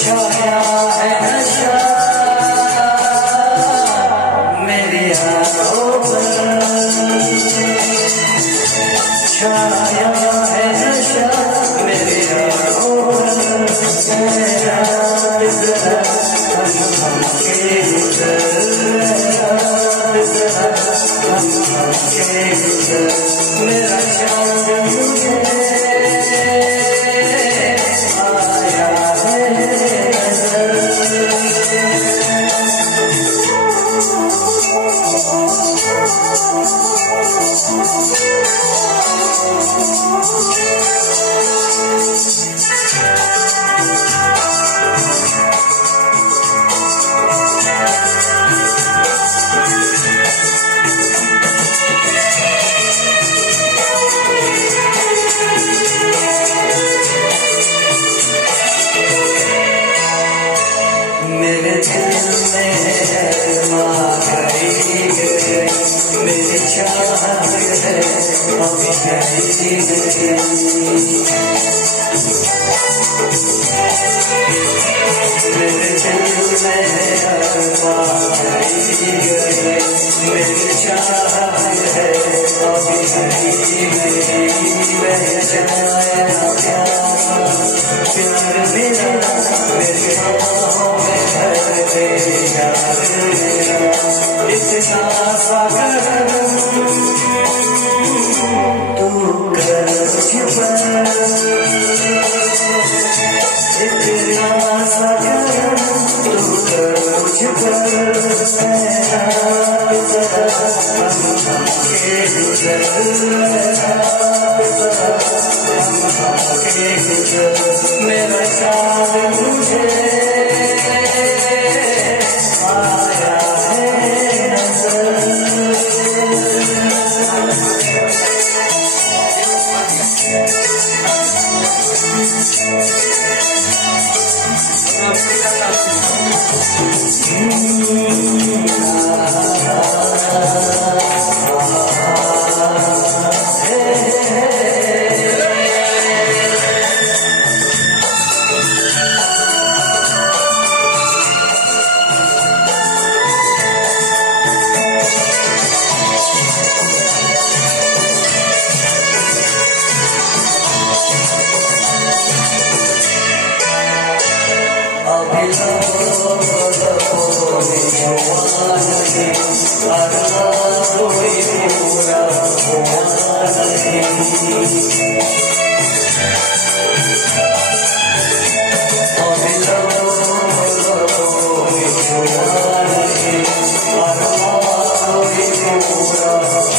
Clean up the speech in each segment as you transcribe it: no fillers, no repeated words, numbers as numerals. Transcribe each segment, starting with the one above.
छाया है नशा मेरी आँखों पर, छाया है नशा मेरी आँखों पर, मेरा जरा हम के गुजर, जरा हम के गुजर, मेरा चाँद मुझे मेरे दिल में माँ गई मेरी चाहत है अभी गई मेरे दिल में माँ गई मेरी चाहत है अभी गई मैं जाए ना प्यार मेरा मेरे बाहों में इतना सागर तू कर छिपा, इतना सागर तू कर छिपा, हम के गुजर, हम के गुजर, मेरा चाँद मुझे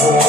Oh